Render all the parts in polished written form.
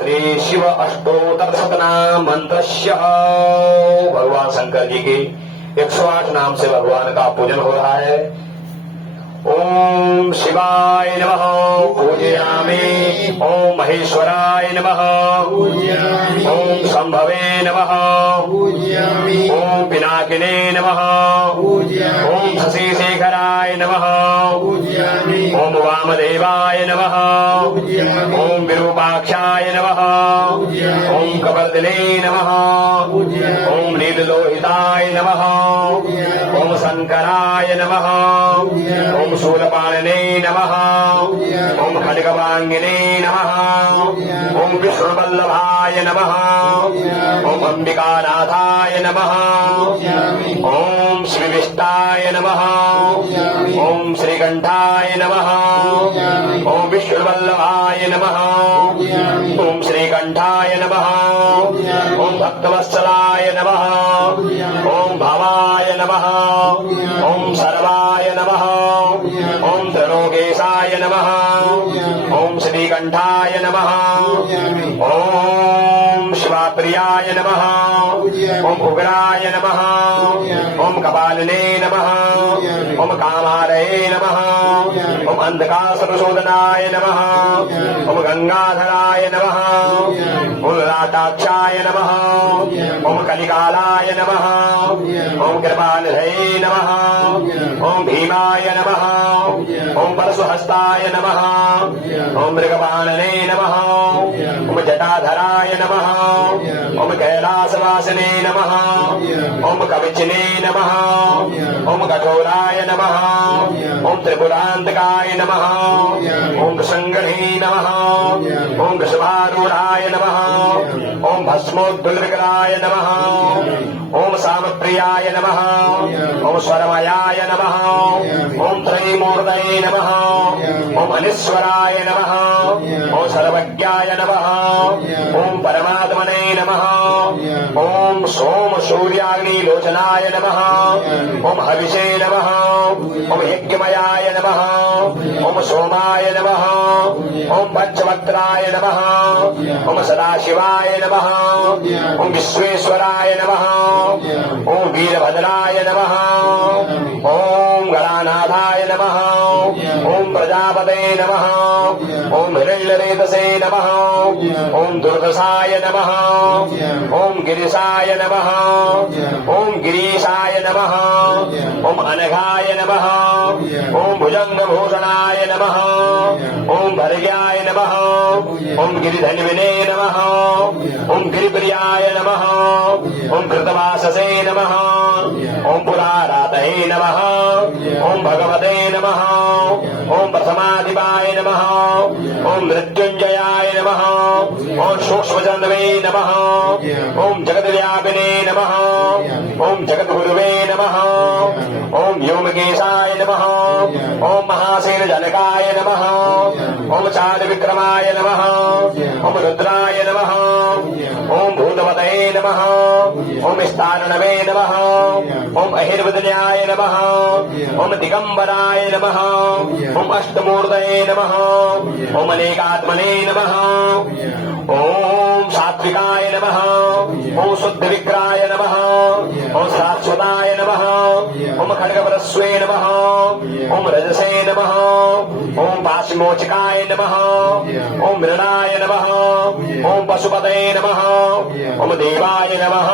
श्री शिव अष्टोत्तर शतनाम मंत्रस्य भगवान शंकर जी के 108 नाम से भगवान का पूजन हो रहा है। ओम शिवाय नमः पूजयामि। ओम महेश्वराय नमः पूजयामि। ओम शंभवे नमः पूजयामि। ओम पिनाकिने नमः पूजयामि। ओम शशिशेखराय नमः पूजयामि। ओम वामदेवाय नमः पूजयामि। ओम विरूपाक्षाय नमः पूजयामि। ओम कपर्दिने नमः पूजयामि। ओम नीललोहिताय नमः पूजयामि। ओम शंकराय नमः पूजयामि। ओम शूलपाणिने नमः ओम खड्गवांगिने नमः ओम विष्णुवल्लभाय नमः ओम अंबिकानाथाय नमः ओम श्रीविष्टाय नमः ओम श्रीकंठाय नमः ओम विष्णुवल्लभाय नमः ओम श्रीकंठाय नमः ओम भक्तवत्सलाय नमः ओम भावाय नमः ओम सर्वाय नमः ओम त्रिलोकेशाय नमः ओम श्रीकंठाय नमः ओम शिवाप्रियाय नमः ओम उग्राय नमः ओम कपालिने नमः ओम कामारये नमः ओम अंधकासुरशोधनाय नमः ओम गंगाधराय नमः ओम लाटाक्षाय नमः ओम कलिकालाय नमः ओम कृपानिधये नमः ओम भीमाय नमः ओम परशुहस्ताय नमः ओम मृगपाणने नमः ओम जटाधराय नमः ओम कैलासवासिने नमः ओम कवचिने नमः ओम कठोराय नमः ओम त्रिपुरांतकाय नमः ओम कृशंगणे नमः ओम वृषभारूढ़ाय नमः ओम भस्मोद्बलृगराय नमः ओम सामप्रियाय नमः ओम स्वरमयाय नमः ओम त्रयीमूर्तये नमः ओम अनीश्वराय नमः ओम सर्वज्ञाय नमः ओम परमात्मने नमः ओम सोम सूर्याग्नि लोचनाय नमः ओम हविषे नमः ओम यज्ञमयाय नमः ओम सोमाय नमः ओम पंचवक्त्राय नमः ओम सदाशिवाय नमः ओम विश्वेश्वराय नमः ओम वीरभद्राय नमः ओम गणानाथाय नमः ओम प्रजापते नमः ओम हिरण्यरेतसे नमः ओम दुर्दशाय नमः ओम गिरिशाय नमः ओम गिरीशाय नमः ओम अनघाय नमः ओम भुजंगभूषणाय नमः ओम भर्ग्याय नमः ओम गिरिधन्विने नमः ओम गिरिप्रियाय नमः ओम कृतवाससे नमः ओम पुरारातये नमः ओम भगवते नमः ओम प्रथमाधिपाय नमः ओम मृत्युंजयाय नमः ओम सूक्ष्मचंद्रवे नमः ओम जगद्व्यापिने नमः ओम जगद्गुरुवे नमः ओम व्योमकेशाय नमः ओम महासेनजनकाय नमः ओम चारुविक्रमाय नमः ओम रुद्राय नमः ओम भूतपतये नमः ओम स्तारणवे नमः ओम अहिर्वदन्याय नमः ओम दिगंबराय नमः ओम अष्टमूर्तये नमः ओम अनेकात्मने नमः ओम सात्विकाय नमः ओम शुद्धविग्रहाय नमः ओम शाश्वताय नमः ओम खड्गवरस्वे नमः ओम रजसे नमः ओम पाशमोचकाय नमः ओम मृणाय नमः ओम पशुपतये नमः ओम देवाय नमः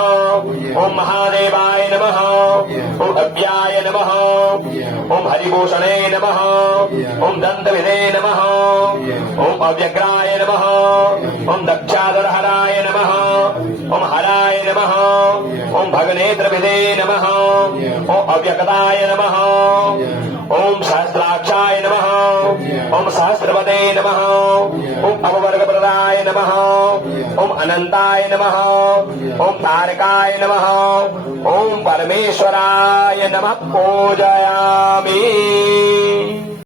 ओम महादेवाय नमः ओम अव्याय नमः ओम हरिभूषणे नमः ओम दंतविदे नमः ओम अव्यग्राय नमः ओम दक्षाधरहराय नमः ओम हराय नमः ओम भगनेत्रविदे नमः ओम अव्यक्ताय नमः ओम सहस्राक्षाय नमः ओम सहस्रपदे नमः ओम अववर्गप्रदाय नमः ओम अनंताय नमः ओम तारकाय नमः ओम परमेश्वराय नमः पूजयामि।